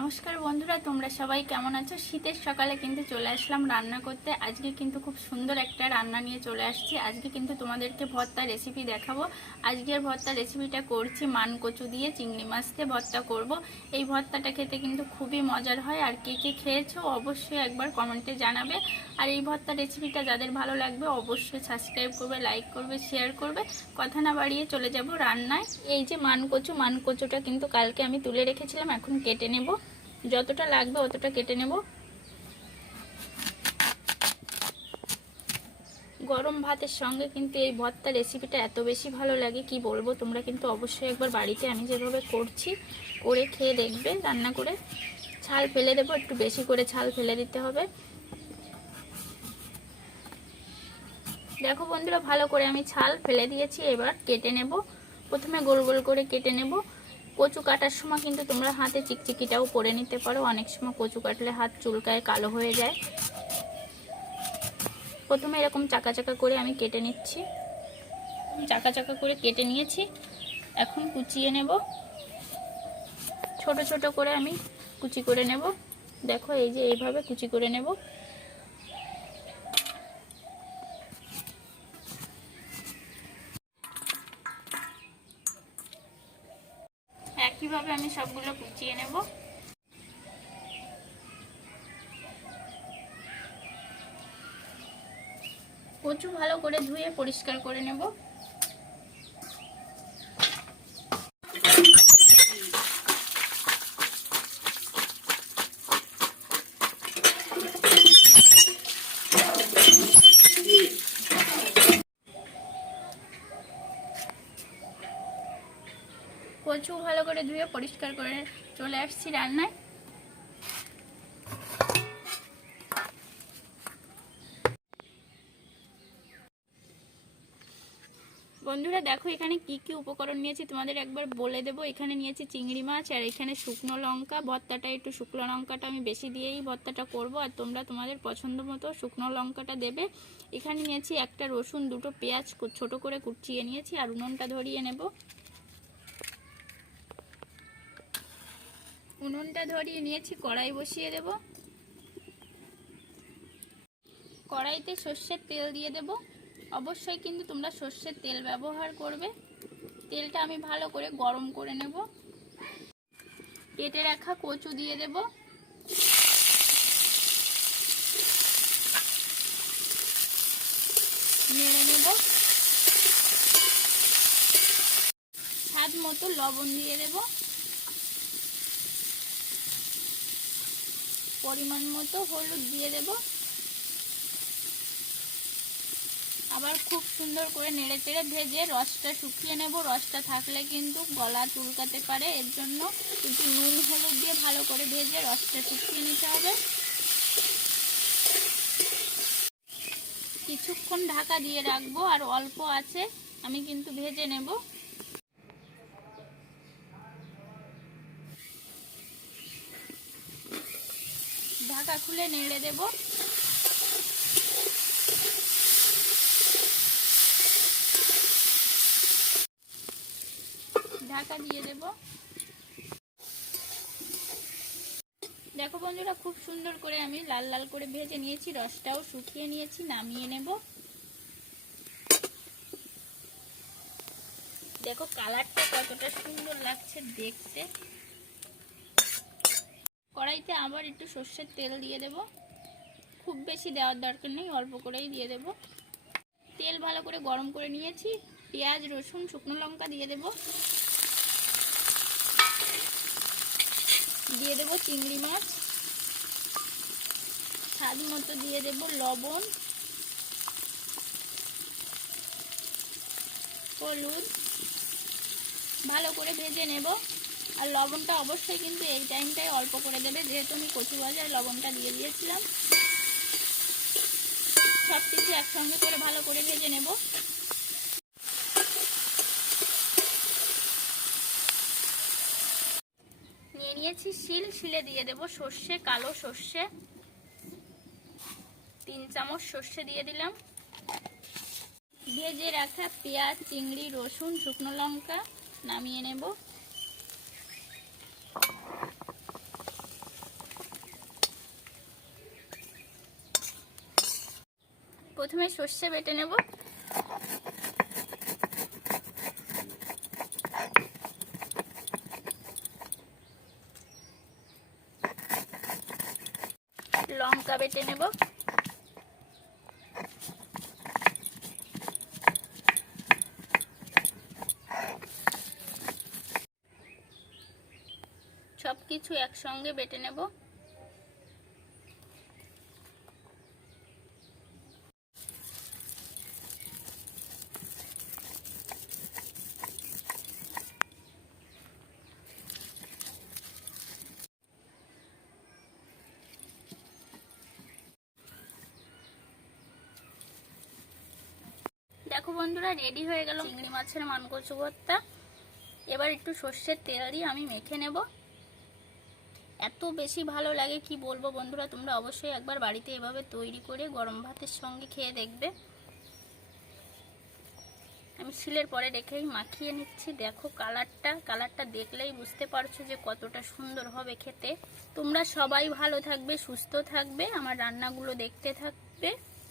নমস্কার বন্ধুরা, তোমরা সবাই কেমন আছো? শীতের সকালে কিন্তু চলে আসলাম রান্না করতে। আজকে কিন্তু খুব সুন্দর একটা রান্না নিয়ে চলে আসছি। আজকে কিন্তু তোমাদেরকে ভর্তা রেসিপি দেখাবো। আজকের ভর্তা রেসিপিটা করছি মান কচু দিয়ে চিংড়ি মাছ দিয়ে ভর্তা করব। এই ভর্তাটা খেতে কিন্তু খুবই মজার হয়। আর কে কে খেয়েছো অবশ্যই একবার কমেন্টে জানাবে। আর এই ভর্তা রেসিপিটা যাদের ভালো লাগবে অবশ্যই সাবস্ক্রাইব করবে, লাইক করবে, শেয়ার করবে। কথা না বাড়িয়ে চলে যাব রান্নায়। এই যে মান কচুটা কিন্তু কালকে আমি তুলে রেখেছিলাম, এখন কেটে নেব। যতটা লাগবে অতটা কেটে নেব। গরম ভাতের সঙ্গে কিন্তু এই ভর্তা রেসিপিটা এত বেশি ভালো লাগে কি বলবো। তোমরা কিন্তু অবশ্যই একবার বাড়িতে আমি যেভাবে করছি করে খেয়ে দেখবে। রান্না করে ছাল ফেলে দেবো, একটু বেশি করে ছাল ফেলে দিতে হবে। দেখো বন্ধুরা, ভালো করে আমি ছাল ফেলে দিয়েছি। এবার কেটে নেব। প্রথমে গোল গোল করে কেটে নেব। কচু কাটার সময় কিন্তু তোমরা হাতে চিকচিকিটাও করে নিতে পারো। অনেক সময় কচু কাটলে হাত চুলকায়, কালো হয়ে যায়। প্রথমে এরকম চাকা চাকা করে আমি কেটে নিচ্ছি। চাকা চাকা করে কেটে নিয়েছি, এখন কুচিয়ে নেব। ছোট ছোট করে আমি কুচি করে নেব। দেখো এই যে এইভাবে কুচি করে নেব। একইভাবে আমি সবগুলো কুচিয়ে নেব। কচু ভালো করে ধুয়ে পরিষ্কার করে নেব। কচু ভালো করে ধুয়ে পরিষ্কার করে চলে আসছি রান্নায়। বন্ধুরা দেখো এখানে কি কি উপকরণ নিয়েছি তোমাদের একবার বলে দেবো। এখানে নিয়েছি চিংড়ি মাছ, আর এখানে শুকনো লঙ্কা। ভর্তাটা একটু শুকনো লঙ্কাটা আমি বেশি দিয়েই ভর্তাটা করব, আর তোমরা তোমাদের পছন্দ মতো শুকনো লঙ্কাটা দেবে। এখানে নিয়েছি একটা রসুন, দুটো পেঁয়াজ ছোট করে কুচিয়ে নিয়েছি। আর উনুনটা ধরিয়ে নেব। উনুনটা ধরিয়ে নিয়েছি, কড়াই বসিয়ে দেব। কড়াইতে সর্ষের তেল দিয়ে দেব। অবশ্যই কিন্তু তোমরা সর্ষের তেল ব্যবহার করবে। তেলটা আমি ভালো করে গরম করে নেব। কেটে রাখা কচু দিয়ে দেব। নেড়ে নেব। স্বাদ মতো লবণ দিয়ে দেব। পরিমাণ মতো হলুদ দিয়ে দেব। আবার খুব সুন্দর করে নেড়ে চেড়ে ভেজে রসটা শুকিয়ে নেব। রসটা থাকলে কিন্তু গলা চুলকাতে পারে, এর জন্য কিন্তু নুন হলুদ দিয়ে ভালো করে ভেজে রসটা শুকিয়ে নিতে হবে। কিছুক্ষণ ঢাকা দিয়ে রাখবো, আর অল্প আছে আমি কিন্তু ভেজে নেব। ঢাকা খুলে নেড়ে দেব। ঢাকা দিয়ে দেব। দেখো বন্ধুরা, খুব সুন্দর করে আমি লাল লাল করে ভেজে নিয়েছি, রসটাও শুকিয়ে নিয়েছি। নামিয়ে নেব। দেখো কালারটা কতটা সুন্দর লাগছে দেখতে। কড়াইতে আবার একটু সর্ষের তেল দিয়ে দেব। খুব বেশি দেওয়ার দরকার নেই, অল্প করেই দিয়ে দেব। তেল ভালো করে গরম করে নিয়েছি। পেঁয়াজ, রসুন, শুকনো লঙ্কা দিয়ে দেব। দিয়ে দেব চিংড়ি মাছ। স্বাদ মতো দিয়ে দেব লবণ, হলুদ। ভালো করে ভেজে নেব। আর লবণটা অবশ্যই কিন্তু এই টাইমটায় অল্প করে দেবে, যেহেতু আমি কচু ভাজায় লবণটা দিয়ে দিয়েছিলাম। সব কিছু একসঙ্গে করে ভালো করে ভেজে নেব। নিয়ে নিয়েছি শিলে দিয়ে দেব সর্ষে, কালো সর্ষে। 3 চামচ সর্ষে দিয়ে দিলাম। ভেজে রাখা পেঁয়াজ, চিংড়ি, রসুন, শুকনো লঙ্কা নামিয়ে নেব। প্রথমে সর্ষে বেটে নেব। লঙ্কা বেটে নেব। সবকিছু একসঙ্গে বেটে নেব। দেখো বন্ধুরা, রেডি হয়ে গেল চিংড়ি মাছের মানকচু ভর্তা। এবার একটু সর্ষের তেল দিয়ে আমি মেখে নেব। এত বেশি ভালো লাগে কি বলবো বন্ধুরা, তোমরা অবশ্যই একবার বাড়িতে এভাবে তৈরি করে গরম ভাতের সঙ্গে খেয়ে দেখবে। আমি শিলের পরে রেখেই মাখিয়ে নিচ্ছি। দেখো কালারটা দেখলেই বুঝতে পারছো যে কতটা সুন্দর হবে খেতে। তোমরা সবাই ভালো থাকবে, সুস্থ থাকবে, আমার রান্নাগুলো দেখতে থাকবে।